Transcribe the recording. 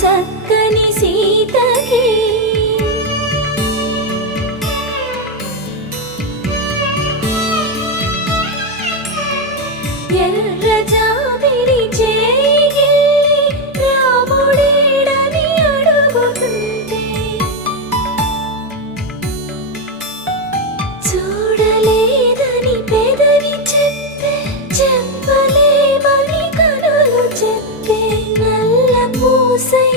చక్కని సీతకి ఎర్ర జాబిలి చేయి రాముడేడని అడుగుతుంటే చూడలేదని పెదవి చెప్పే చెప్పలేమని కనులు చెప్పే నల్ల పూసై